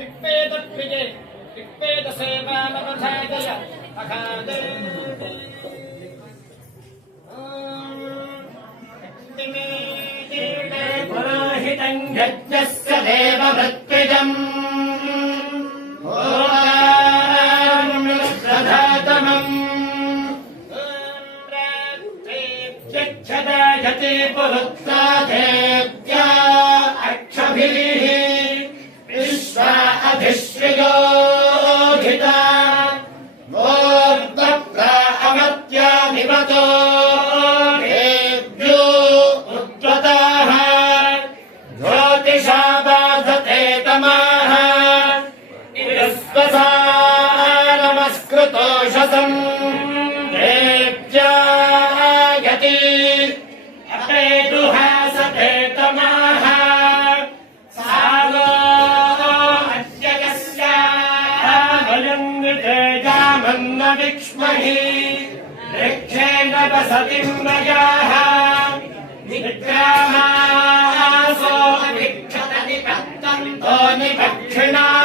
ऋग्वेदप्रिये ऋग्वेदसेवानवधादय अघादेवी पुरोहितं यज्ञस्य देववृत्तिजम् प्रधातमम् यच्छदायते पुरुत्सा देव्या नमस्कृतोषसम् देव्यायति अपेदुहासते तमाः सालो अद्ययस्यामयम् वितेजामन्न विक्ष्महि वृक्षेण वसतिम् रजाः निग्रामासो भिक्षत निपत्तन्तो निपक्षिणाः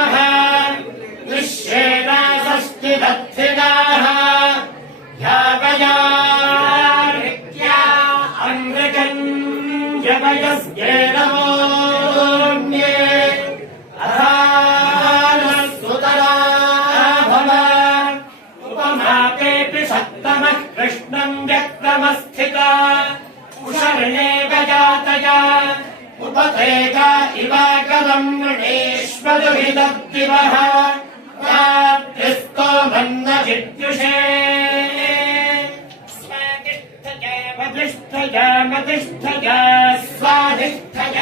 कृष्णम् व्यक्तमस्थिता उशर्णेव जातया उपतेजा इवाकरम् मृणेष्वदुहिदद्दिवः మధిష్ఠయ మధిష్ఠయ స్వాధిష్ఠయ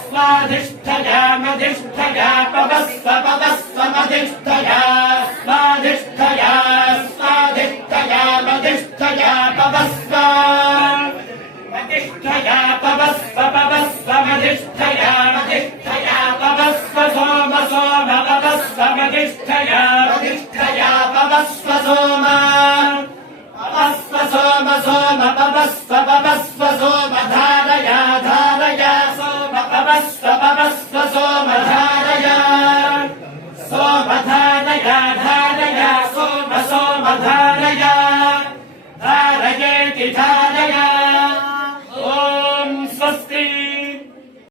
స్వాధిష్ఠయ మధిష్ఠయ పవస్వ పవస్వ మధిష్ఠయ స్వాధిష్ఠయ స్వాధిష్ఠయ మధిష్ఠయ పవస్వ. మధిష్ఠయ పవస్వ పవస్వ మధిష్ఠయ మధిష్ఠయ పవస్వ సోమ సోమ పవస్వ మధిష్ఠయ पवस्व पवस्व सोम धारया धारया सोम पवस्व पवस्व सोम धारया सोम धारया